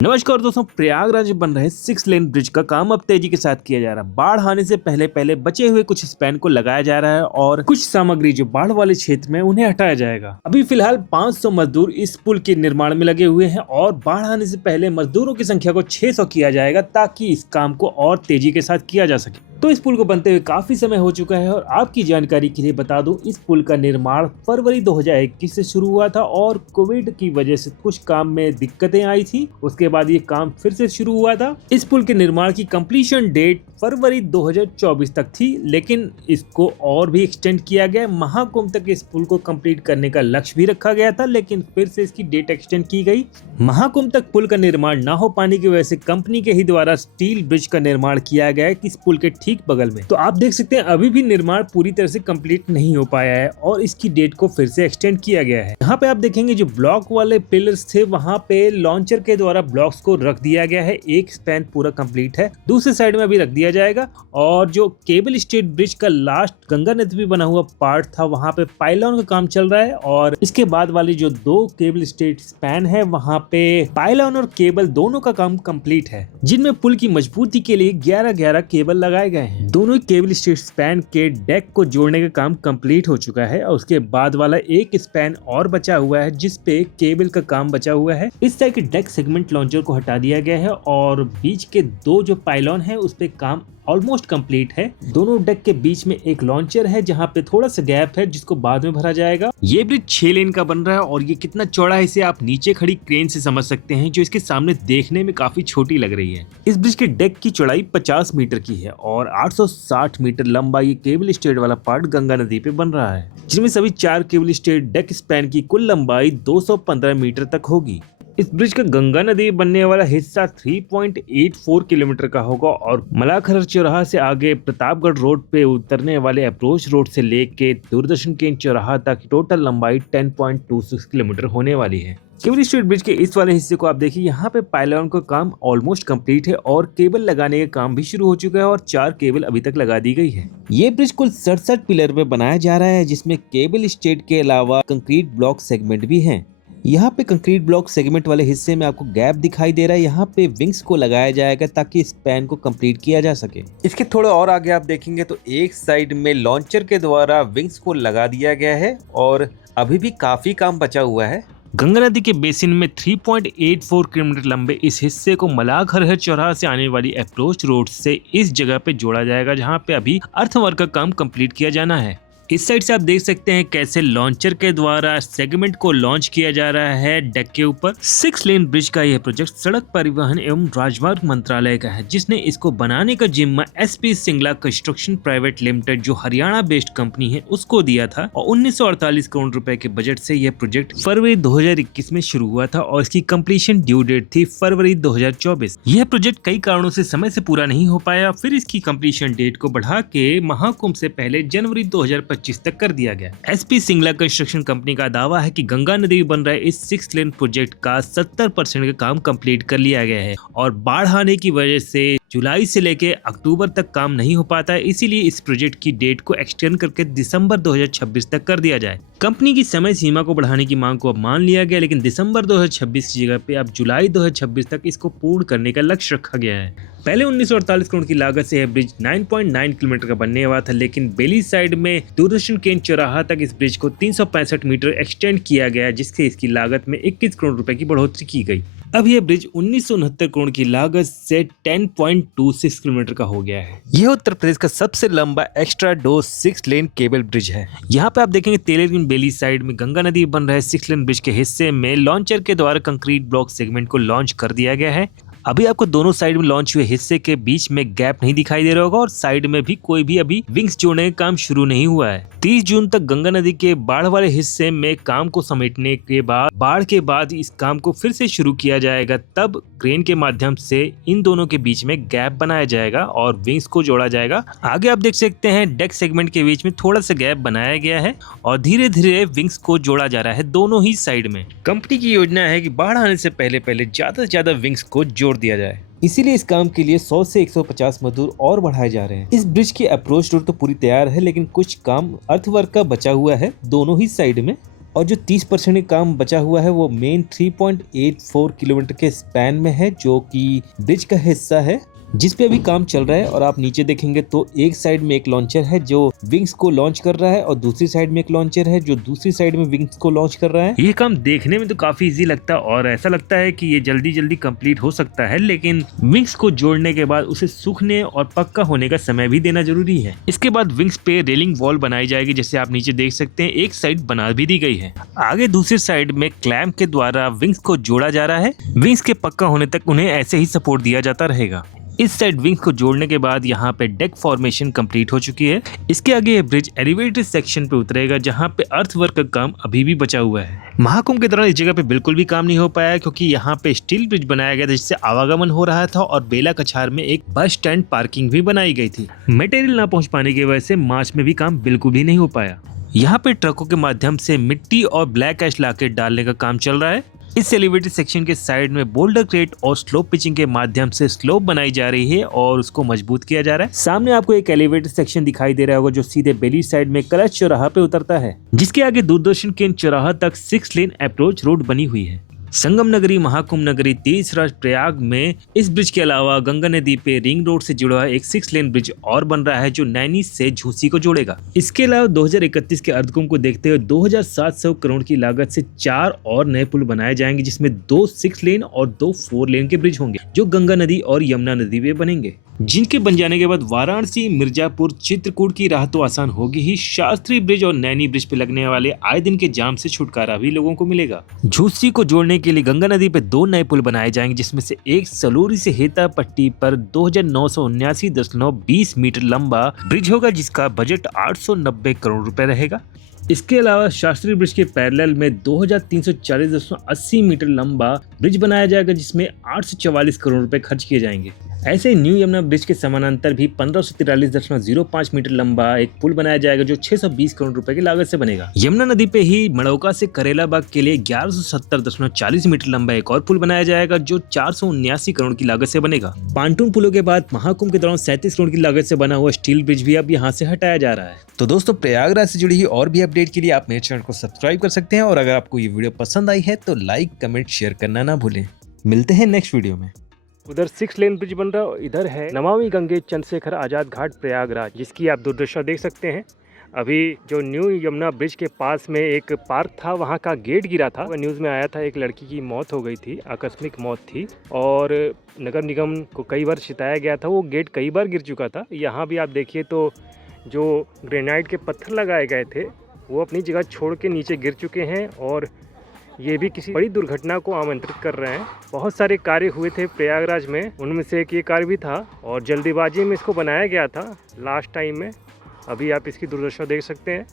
नमस्कार दोस्तों, प्रयागराज में बन रहे 6 लेन ब्रिज का काम अब तेजी के साथ किया जा रहा है। बाढ़ आने से पहले पहले बचे हुए कुछ स्पैन को लगाया जा रहा है और कुछ सामग्री जो बाढ़ वाले क्षेत्र में उन्हें हटाया जाएगा। अभी फिलहाल 500 मजदूर इस पुल के निर्माण में लगे हुए हैं और बाढ़ आने से पहले मजदूरों की संख्या को 600 किया जाएगा ताकि इस काम को और तेजी के साथ किया जा सके। तो इस पुल को बनते हुए काफी समय हो चुका है और आपकी जानकारी के लिए बता दूं, इस पुल का निर्माण फरवरी 2021 से शुरू हुआ था और कोविड की वजह से कुछ काम में दिक्कतें आई थी। उसके बाद ये काम फिर से शुरू हुआ था। इस पुल के निर्माण की कंप्लीशन डेट फरवरी 2024 तक थी, लेकिन इसको और भी एक्सटेंड किया गया। महाकुंभ तक इस पुल को कंप्लीट करने का लक्ष्य भी रखा गया था, लेकिन फिर से इसकी डेट एक्सटेंड की गई। महाकुंभ तक पुल का निर्माण न हो पाने की वजह से कंपनी के ही द्वारा स्टील ब्रिज का निर्माण किया गया है इस पुल के ठीक बगल में। तो आप देख सकते हैं अभी भी निर्माण पूरी तरह से कंप्लीट नहीं हो पाया है और इसकी डेट को फिर से एक्सटेंड किया गया है। यहाँ पे आप देखेंगे जो ब्लॉक वाले पिलर्स थे वहाँ पे लॉन्चर के द्वारा ब्लॉक्स को रख दिया गया है। एक स्पैन पूरा कंप्लीट है, दूसरे साइड में अभी रख दिया जाएगा। और जो केबल स्टेट ब्रिज का लास्ट गंगा नदी पे बना हुआ पार्ट था वहाँ पे पाइलॉन का काम चल रहा है और इसके बाद वाली जो 2 केबल स्टेट स्पैन है वहाँ पे पाइलॉन और केबल दोनों का काम कंप्लीट है, जिनमें पुल की मजबूती के लिए 11-11 केबल लगाए गए हैं। दोनों केबल स्टेट स्पैन के डेक को जोड़ने का काम कंप्लीट हो चुका है और उसके बाद वाला एक स्पैन और बचा हुआ है जिसपे केबल का काम बचा हुआ है। इस तरह के डेक सेगमेंट लॉन्चर को हटा दिया गया है और बीच के 2 जो पाइलॉन है उस पे काम ऑलमोस्ट कंप्लीट है। दोनों डेक के बीच में एक लॉन्चर है जहाँ पे थोड़ा सा गैप है जिसको बाद में भरा जाएगा। ये ब्रिज 6 लेन का बन रहा है और ये कितना चौड़ा है इसे आप नीचे खड़ी क्रेन से समझ सकते हैं, जो इसके सामने देखने में काफी छोटी लग रही है। इस ब्रिज के डेक की चौड़ाई 50 मीटर की है और 860 मीटर लंबा ये केबल स्टेट वाला पार्ट गंगा नदी पे बन रहा है, जिनमें सभी 4 केबल स्टेट डेक स्पैन की कुल लंबाई 215 मीटर तक होगी। इस ब्रिज का गंगा नदी बनने वाला हिस्सा 3.84 किलोमीटर का होगा और मलाखर चौराहा से आगे प्रतापगढ़ रोड पे उतरने वाले अप्रोच रोड से लेके दूरदर्शन केंद्र चौराहा तक टोटल लंबाई 10.26 किलोमीटर होने वाली है। केबल स्टेट ब्रिज के इस वाले हिस्से को आप देखिए, यहाँ पे पाइलॉन का काम ऑलमोस्ट कंप्लीट है और केबल लगाने का काम भी शुरू हो चुका है और 4 केबल अभी तक लगा दी गई है। ये ब्रिज कुल 67 पिलर में बनाया जा रहा है, जिसमें केबल स्टेट के अलावा कंक्रीट ब्लॉक सेगमेंट भी है। यहाँ पे कंक्रीट ब्लॉक सेगमेंट वाले हिस्से में आपको गैप दिखाई दे रहा है, यहाँ पे विंग्स को लगाया जाएगा ताकि स्पैन को कंप्लीट किया जा सके। इसके थोड़े और आगे आप देखेंगे तो एक साइड में लॉन्चर के द्वारा विंग्स को लगा दिया गया है और अभी भी काफी काम बचा हुआ है। गंगा नदी के बेसिन में 3.84 किलोमीटर लंबे इस हिस्से को मलाखर चौराहा से आने वाली अप्रोच रोड से इस जगह पे जोड़ा जाएगा, जहाँ पे अभी अर्थवर्क का काम कंप्लीट किया जाना है। इस साइड से आप देख सकते हैं कैसे लॉन्चर के द्वारा सेगमेंट को लॉन्च किया जा रहा है डेक के ऊपर। 6 लेन ब्रिज का यह प्रोजेक्ट सड़क परिवहन एवं राजमार्ग मंत्रालय का है, जिसने इसको बनाने का जिम्मा SP Singla construction private limited जो हरियाणा बेस्ड कंपनी है उसको दिया था और 1948 करोड़ रुपए के बजट से यह प्रोजेक्ट फरवरी 2021 में शुरू हुआ था और इसकी कंप्लीशन ड्यू डेट थी फरवरी 2024। यह प्रोजेक्ट कई कारणों से समय से पूरा नहीं हो पाया, फिर इसकी कंप्लीशन डेट को बढ़ा के महाकुंभ से पहले जनवरी 2025 तक कर दिया गया। SP सिंगला कंस्ट्रक्शन कंपनी का दावा है कि गंगा नदी बन रहे इस 6 लेन प्रोजेक्ट का 70% का काम कंप्लीट कर लिया गया है और बाढ़ आने की वजह से जुलाई से लेके अक्टूबर तक काम नहीं हो पाता है, इसीलिए इस प्रोजेक्ट की डेट को एक्सटेंड करके दिसंबर 2026 तक कर दिया जाए। कंपनी की समय सीमा को बढ़ाने की मांग को अब मान लिया गया, लेकिन दिसंबर 2026 की जगह पे अब जुलाई 2026 तक इसको पूर्ण करने का लक्ष्य रखा गया है। पहले 1948 करोड़ की लागत से यह ब्रिज 9.9 किलोमीटर का बनने वाला था, लेकिन बेली साइड में दूरदर्शन केंद्र चौराहा तक इस ब्रिज को 365 मीटर एक्सटेंड किया गया, जिससे इसकी लागत में 21 करोड़ रुपए की बढ़ोतरी की गई। अब यह ब्रिज 1969 करोड़ की लागत से 10.26 किलोमीटर का हो गया है। यह उत्तर प्रदेश का सबसे लंबा एक्स्ट्रा डोज 6 लेन केबल ब्रिज है। यहाँ पे आप देखेंगे तेलेगन बेली साइड में गंगा नदी बन रहे 6 लेन ब्रिज के हिस्से में लॉन्चर के द्वारा कंक्रीट ब्लॉक सेगमेंट को लॉन्च कर दिया गया है। अभी आपको दोनों साइड में लॉन्च हुए हिस्से के बीच में गैप नहीं दिखाई दे रहा होगा और साइड में भी कोई भी अभी विंग्स जोड़ने का काम शुरू नहीं हुआ है। 30 जून तक गंगा नदी के बाढ़ वाले हिस्से में काम को समेटने के बाद बाढ़ के बाद इस काम को फिर से शुरू किया जाएगा, तब क्रेन के माध्यम से इन दोनों के बीच में गैप बनाया जाएगा और विंग्स को जोड़ा जाएगा। आगे आप देख सकते हैं डेक सेगमेंट के बीच में थोड़ा सा गैप बनाया गया है और धीरे धीरे विंग्स को जोड़ा जा रहा है दोनों ही साइड में। कंपनी की योजना है कि बाढ़ आने से पहले पहले ज्यादा से ज्यादा विंग्स को जोड़ दिया जाए, इसीलिए इस काम के लिए 100 से 150 मजदूर और बढ़ाए जा रहे हैं। इस ब्रिज की अप्रोच रोड तो पूरी तैयार है, लेकिन कुछ काम अर्थवर्क का बचा हुआ है दोनों ही साइड में। और जो 30% काम बचा हुआ है वो मेन 3.84 किलोमीटर के स्पैन में है, जो कि ब्रिज का हिस्सा है जिस पे अभी काम चल रहा है। और आप नीचे देखेंगे तो एक साइड में एक लॉन्चर है जो विंग्स को लॉन्च कर रहा है और दूसरी साइड में एक लॉन्चर है जो दूसरी साइड में विंग्स को लॉन्च कर रहा है। ये काम देखने में तो काफी इजी लगता है और ऐसा लगता है कि ये जल्दी जल्दी कंप्लीट हो सकता है, लेकिन विंग्स को जोड़ने के बाद उसे सूखने और पक्का होने का समय भी देना जरूरी है। इसके बाद विंग्स पे रेलिंग वॉल बनाई जाएगी, जैसे आप नीचे देख सकते हैं एक साइड बना भी दी गई है। आगे दूसरी साइड में क्लैंप के द्वारा विंग्स को जोड़ा जा रहा है। विंग्स के पक्का होने तक उन्हें ऐसे ही सपोर्ट दिया जाता रहेगा। इस साइड विंग्स को जोड़ने के बाद यहाँ पे डेक फॉर्मेशन कंप्लीट हो चुकी है। इसके आगे ये ब्रिज एलिवेटेड सेक्शन पे उतरेगा, जहाँ पे अर्थवर्क का काम अभी भी बचा हुआ है। महाकुंभ के दौरान इस जगह पे बिल्कुल भी काम नहीं हो पाया, क्योंकि यहाँ पे स्टील ब्रिज बनाया गया था जिससे आवागमन हो रहा था और बेला कछार में एक बस स्टैंड पार्किंग भी बनाई गई थी। मटेरियल ना पहुँच पाने की वजह से मार्च में भी काम बिल्कुल भी नहीं हो पाया। यहाँ पे ट्रकों के माध्यम से मिट्टी और ब्लैक ऐश लाके डालने का काम चल रहा है। इस एलिवेटेड सेक्शन के साइड में बोल्डर क्रेट और स्लोप पिचिंग के माध्यम से स्लोप बनाई जा रही है और उसको मजबूत किया जा रहा है। सामने आपको एक एलिवेटेड सेक्शन दिखाई दे रहा होगा जो सीधे बेली साइड में कलश चौराहा पे उतरता है, जिसके आगे दूरदर्शन केंद्र चौराहा तक 6 लेन अप्रोच रोड बनी हुई है। संगम नगरी, महाकुंभ नगरी, तीर्थराज प्रयाग में इस ब्रिज के अलावा गंगा नदी पे रिंग रोड से जुड़ा एक 6 लेन ब्रिज और बन रहा है जो नैनी से झूसी को जोड़ेगा। इसके अलावा 2031 के अर्धकुंभ को देखते हुए 2700 करोड़ की लागत से 4 और नए पुल बनाए जाएंगे, जिसमें 2 6 लेन और 2 4 लेन के ब्रिज होंगे जो गंगा नदी और यमुना नदी पे बनेंगे, जिनके बन जाने के बाद वाराणसी, मिर्जापुर, चित्रकूट की राह तो आसान होगी ही, शास्त्री ब्रिज और नैनी ब्रिज पे लगने वाले आए दिन के जाम से छुटकारा भी लोगों को मिलेगा। झूसी को जोड़ने के लिए गंगा नदी पे 2 नए पुल बनाए जाएंगे, जिसमें से एक सलूरी से हेता पट्टी पर 2979.20 मीटर लंबा ब्रिज होगा, जिसका बजट 890 करोड़ रुपए रहेगा। इसके अलावा शास्त्री ब्रिज के पैरेलल में 2340.80 मीटर लंबा ब्रिज बनाया जाएगा, जिसमें 844 करोड़ रुपए खर्च किए जाएंगे। ऐसे ही न्यू यमुना ब्रिज के समानांतर भी 1543.05 मीटर लंबा एक पुल बनाया जाएगा जो 620 करोड़ रुपए की लागत से बनेगा। यमुना नदी पे ही मड़ौका से करेलाबाग के लिए 1170.40 मीटर लंबा एक और पुल बनाया जाएगा जो 479 करोड़ की लागत से बनेगा। पांटून पुलों के बाद महाकुंभ के दौरान 37 करोड़ की लागत से बना हुआ स्टील ब्रिज भी अब यहाँ से हटाया जा रहा है। तो दोस्तों, प्रयागराज से जुड़ी हुई और भी अपडेट के लिए आप मेरे चैनल को सब्सक्राइब कर सकते हैं और अगर आपको ये वीडियो पसंद आई है तो लाइक, कमेंट, शेयर करना ना भूलें। मिलते हैं नेक्स्ट वीडियो में। उधर 6 लेन ब्रिज बन रहा है, इधर है नमामि गंगे चंद्रशेखर आजाद घाट प्रयागराज, जिसकी आप दूरदर्शन देख सकते हैं। अभी जो न्यू यमुना ब्रिज के पास में एक पार्क था, वहाँ का गेट गिरा था। न्यूज़ में आया था एक लड़की की मौत हो गई थी, आकस्मिक मौत थी और नगर निगम को कई बार चिताया गया था। वो गेट कई बार गिर चुका था। यहाँ भी आप देखिए तो जो ग्रेनाइट के पत्थर लगाए गए थे वो अपनी जगह छोड़ के नीचे गिर चुके हैं और ये भी किसी बड़ी दुर्घटना को आमंत्रित कर रहे हैं। बहुत सारे कार्य हुए थे प्रयागराज में, उनमें से एक ये कार्य भी था और जल्दीबाजी में इसको बनाया गया था लास्ट टाइम में। अभी आप इसकी दुर्दशा देख सकते हैं।